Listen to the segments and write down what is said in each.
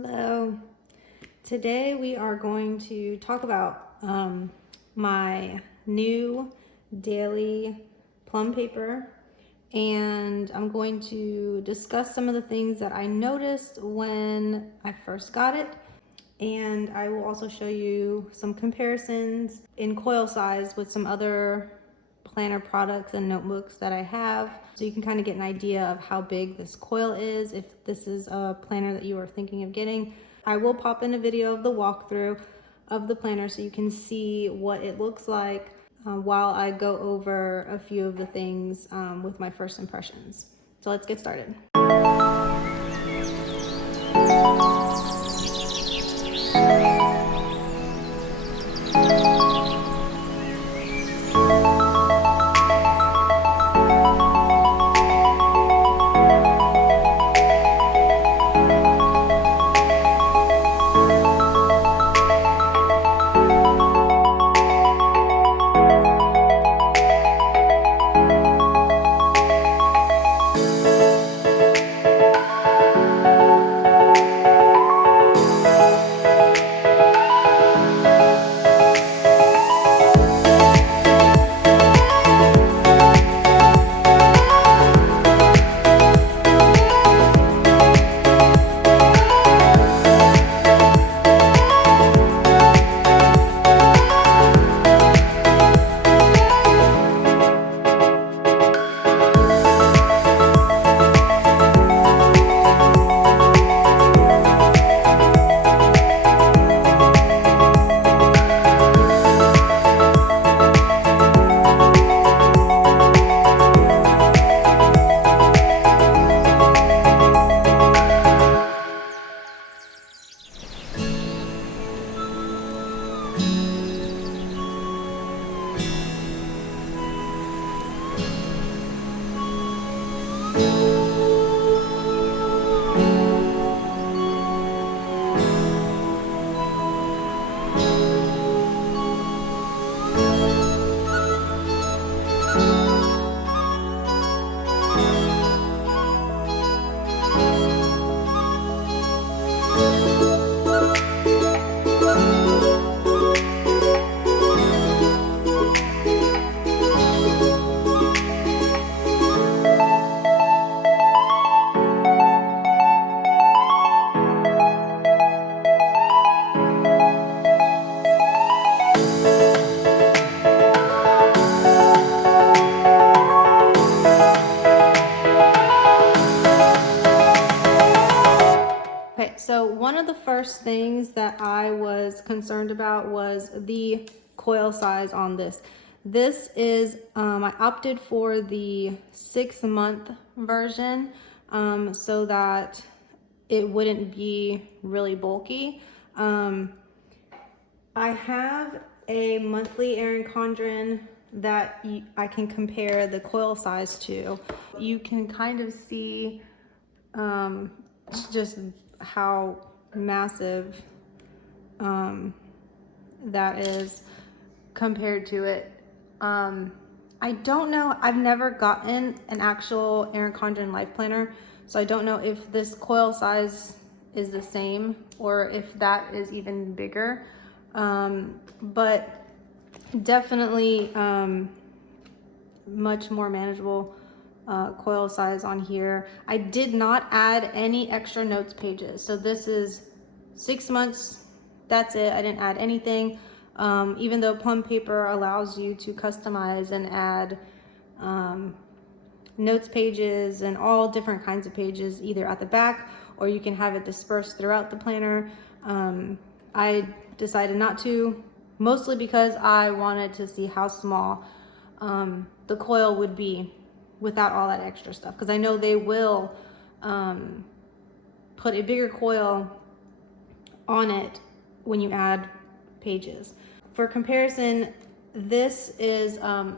Hello. Today we are going to talk about my new daily plum paper, and I'm going to discuss some of the things that I noticed when I first got it, and I will also show you some comparisons in coil size with some other planner products and notebooks that I have, so you can kind of get an idea of how big this coil is if this is a planner that you are thinking of getting. I will pop in a video of the walkthrough of the planner so you can see what it looks like while I go over a few of the things with my first impressions. So let's get started. Okay, so one of the first things that I was concerned about was the coil size on this. This is, I opted for the 6-month version so that it wouldn't be really bulky. I have a monthly Erin Condren that I can compare the coil size to. You can kind of see just how massive that is compared to it. I don't know, I've never gotten an actual Erin Condren life planner, so I don't know if this coil size is the same or if that is even bigger, but definitely much more manageable coil size on here. I did not add any extra notes pages. So this is 6 months, that's it. I didn't add anything. Even though Plum Paper allows you to customize and add notes pages and all different kinds of pages, either at the back or you can have it dispersed throughout the planner. I decided not to, mostly because I wanted to see how small the coil would be without all that extra stuff, because I know they will put a bigger coil on it when you add pages. For comparison, this is a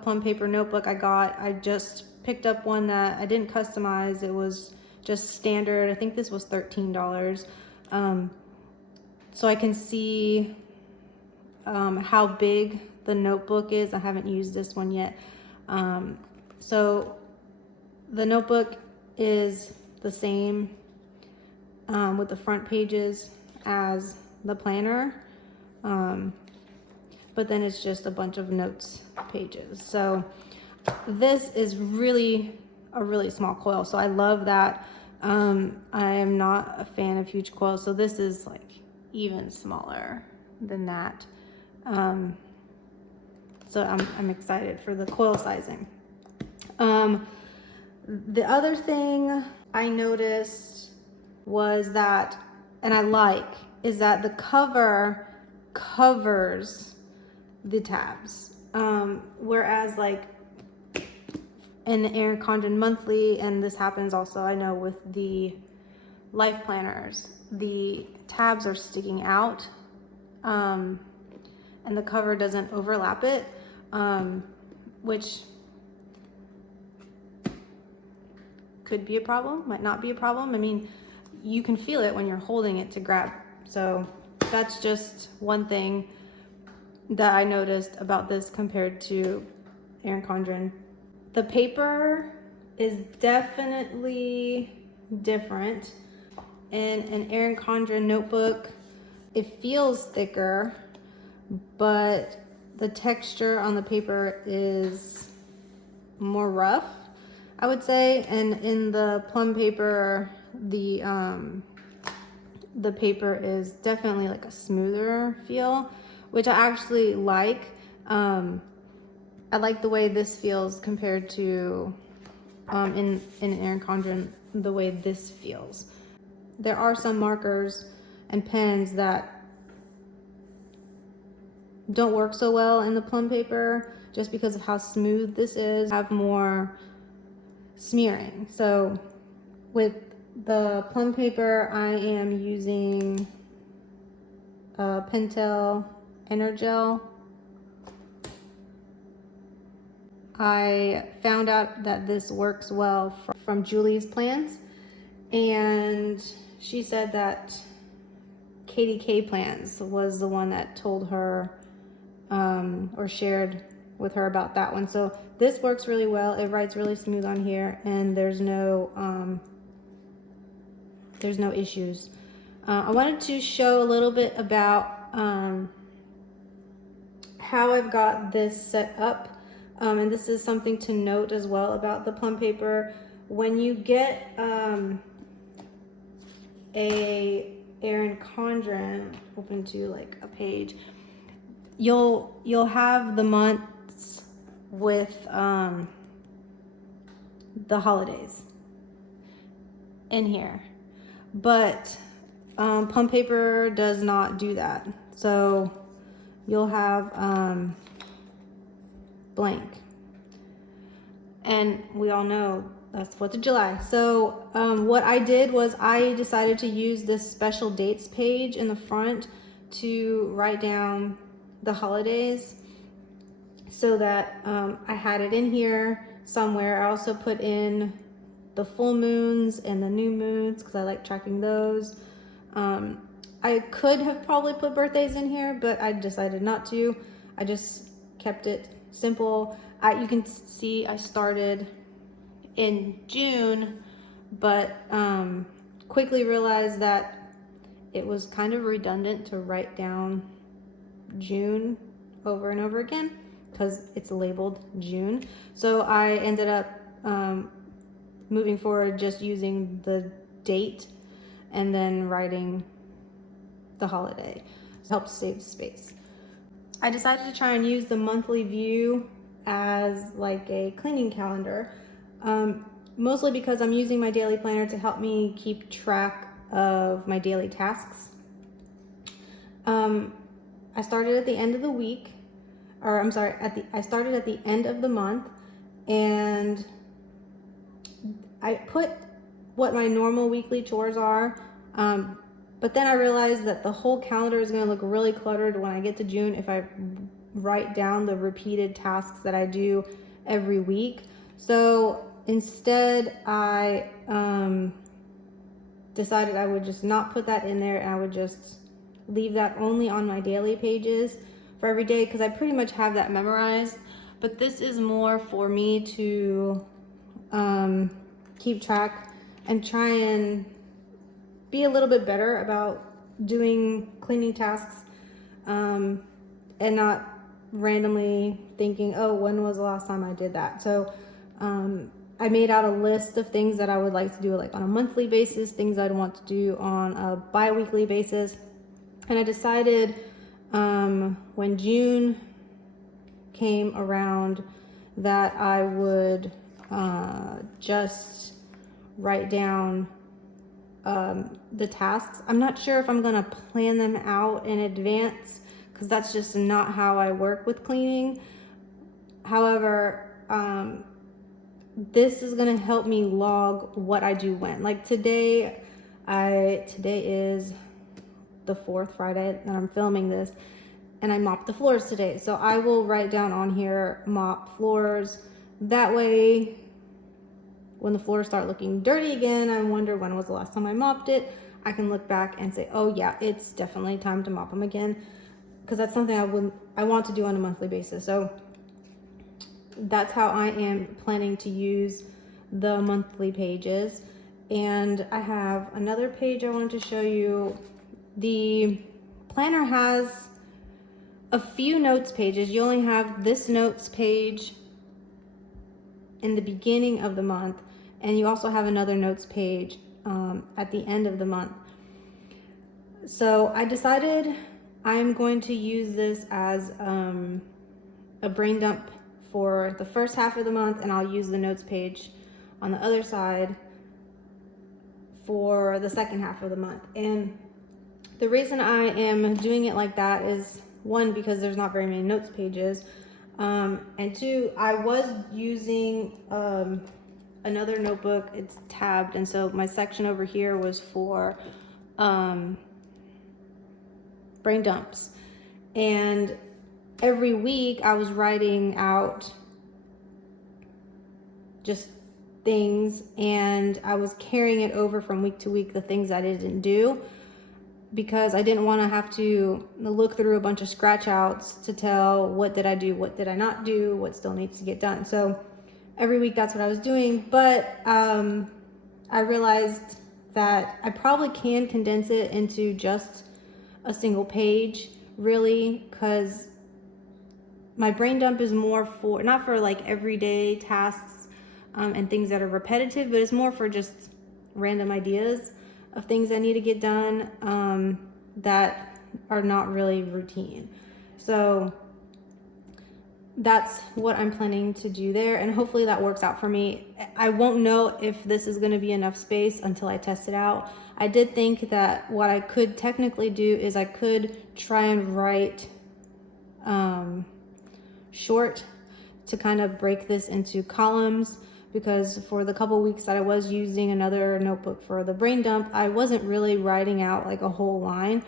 Plum Paper notebook I just picked up one that I didn't customize. It was just standard. I think this was $13. So I can see how big the notebook is. I haven't used this one yet. So the notebook is the same with the front pages as the planner. But then it's just a bunch of notes pages. So this is really a really small coil. So I love that. I am not a fan of huge coils. So this is like even smaller than that. So I'm excited for the coil sizing. The other thing I noticed was that, and I like, is that the cover covers the tabs. Whereas like in Erin Condren monthly, and this happens also, I know, with the life planners, the tabs are sticking out, and the cover doesn't overlap it, which could be a problem, might not be a problem. I mean, you can feel it when you're holding it to grab. So that's just one thing that I noticed about this compared to Erin Condren. The paper is definitely different. In an Erin Condren notebook, it feels thicker, but the texture on the paper is more rough, I would say. And in the plum paper, the paper is definitely like a smoother feel, which I actually like. I like the way this feels compared to in Erin Condren, the way this feels. There are some markers and pens that don't work so well in the plum paper just because of how smooth this is. Have more smearing. So with the plum paper, I am using Pentel Energel. I found out that this works well from Julie's plans, and she said that Katie K Plans was the one that told her or shared with her about that one. So this works really well. It writes really smooth on here, and there's no issues. I wanted to show a little bit about how I've got this set up. And this is something to note as well about the plum paper. When you get a Erin Condren open to like a page, you'll have the months with the holidays in here, but plum paper does not do that. So you'll have blank, and we all know that's 4th of July. So what I did was I decided to use this special dates page in the front to write down the holidays, so that I had it in here somewhere. I also put in the full moons and the new moons because I like tracking those. I could have probably put birthdays in here, but I decided not to. I just kept it simple. You can see I started in June, but quickly realized that it was kind of redundant to write down June over and over again because it's labeled June. So I ended up moving forward just using the date and then writing the holiday. It helps save space. I decided to try and use the monthly view as like a cleaning calendar, mostly because I'm using my daily planner to help me keep track of my daily tasks. I started at the end of the week, or I'm sorry, I started at the end of the month, and I put what my normal weekly chores are, but then I realized that the whole calendar is going to look really cluttered when I get to June if I write down the repeated tasks that I do every week. So instead, I decided I would just not put that in there, and I would just leave that only on my daily pages for every day, because I pretty much have that memorized. But this is more for me to keep track and try and be a little bit better about doing cleaning tasks, and not randomly thinking, oh, when was the last time I did that? So I made out a list of things that I would like to do like on a monthly basis, things I'd want to do on a bi-weekly basis. And I decided when June came around that I would just write down the tasks. I'm not sure if I'm gonna plan them out in advance because that's just not how I work with cleaning. However, this is gonna help me log what I do when. Like today is the fourth Friday that I'm filming this, and I mopped the floors today. So I will write down on here mop floors. That way, when the floors start looking dirty again, I wonder when was the last time I mopped it. I can look back and say, oh yeah, it's definitely time to mop them again, because that's something I want to do on a monthly basis. So that's how I am planning to use the monthly pages. And I have another page I wanted to show you. The planner has a few notes pages. You only have this notes page in the beginning of the month, and you also have another notes page at the end of the month. So I decided I'm going to use this as a brain dump for the first half of the month, and I'll use the notes page on the other side for the second half of the month. And the reason I am doing it like that is, one, because there's not very many notes pages, and two, I was using another notebook. It's tabbed, and so my section over here was for brain dumps. And every week I was writing out just things, and I was carrying it over from week to week, the things I didn't do, because I didn't want to have to look through a bunch of scratch outs to tell what did I do, what did I not do, what still needs to get done. So every week that's what I was doing. But I realized that I probably can condense it into just a single page, really, because my brain dump is more for, not for like everyday tasks and things that are repetitive, but it's more for just random ideas of things I need to get done that are not really routine. So that's what I'm planning to do there, and hopefully that works out for me. I won't know if this is going to be enough space until I test it out. I did think that what I could technically do is I could try and write short to kind of break this into columns, because for the couple weeks that I was using another notebook for the brain dump, I wasn't really writing out like a whole line.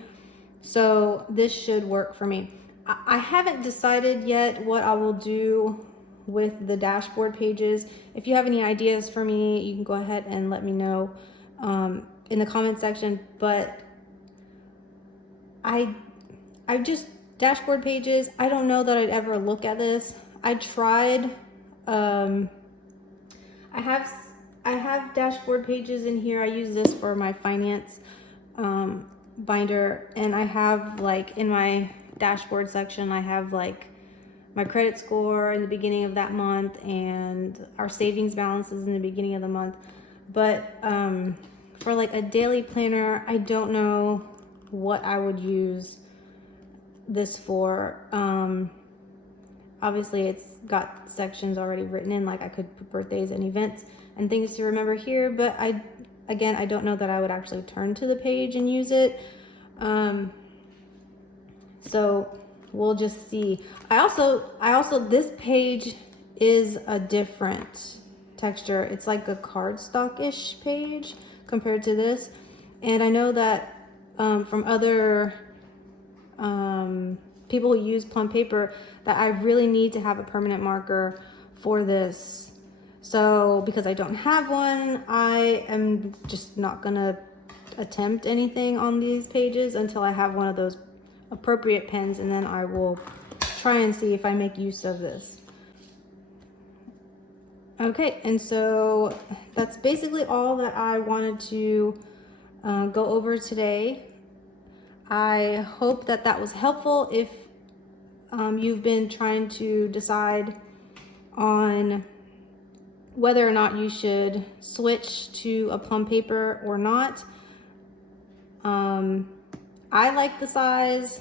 So this should work for me. I haven't decided yet what I will do with the dashboard pages. If you have any ideas for me, you can go ahead and let me know in the comment section. But I just, dashboard pages, I don't know that I'd ever look at this. I tried, I have dashboard pages in here. I use this for my finance binder, and I have like in my dashboard section, I have like my credit score in the beginning of that month and our savings balances in the beginning of the month. But for like a daily planner, I don't know what I would use this for. Obviously it's got sections already written in, like I could put birthdays and events and things to remember here, but I don't know that I would actually turn to the page and use it. So we'll just see. I also, this page is a different texture. It's like a cardstock-ish page compared to this. And I know that from other people who use plum paper, that I really need to have a permanent marker for this. So because I don't have one, I am just not gonna attempt anything on these pages until I have one of those appropriate pens, and then I will try and see if I make use of this. Okay, and so that's basically all that I wanted to go over today. I hope that that was helpful if you've been trying to decide on whether or not you should switch to a plum paper or not. I like the size.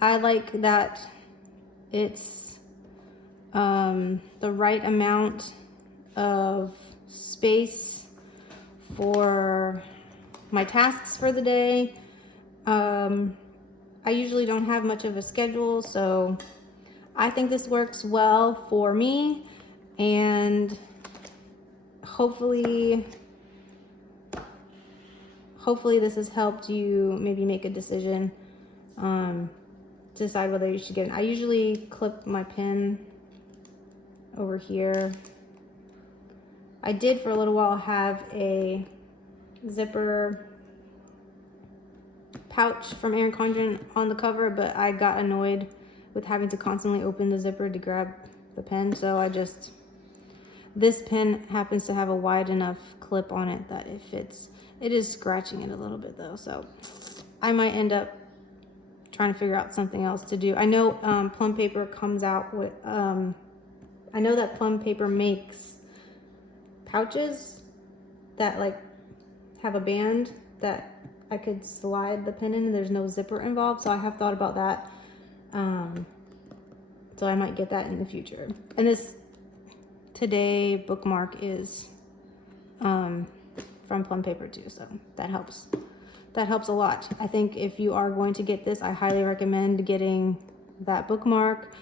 I like that it's the right amount of space for my tasks for the day. I usually don't have much of a schedule, so I think this works well for me, and hopefully this has helped you maybe make a decision to decide whether you should get it. I usually clip my pen over here. I did for a little while have a zipper pouch from Erin Condren on the cover, but I got annoyed with having to constantly open the zipper to grab the pen, so this pen happens to have a wide enough clip on it that it fits. It is scratching it a little bit though, so I might end up trying to figure out something else to do. I know Plum Paper comes out with, I know that Plum Paper makes pouches that like have a band that I could slide the pen in and there's no zipper involved, so I have thought about that. So I might get that in the future. And this today bookmark is from Plum Paper too, so that helps. That helps a lot. I think if you are going to get this, I highly recommend getting that bookmark,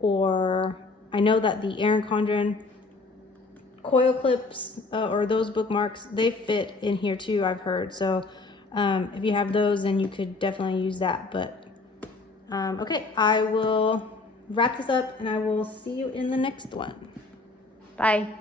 or I know that the Erin Condren coil clips or those bookmarks, they fit in here too, I've heard. So if you have those, then you could definitely use that. But okay, I will wrap this up and I will see you in the next one. Bye.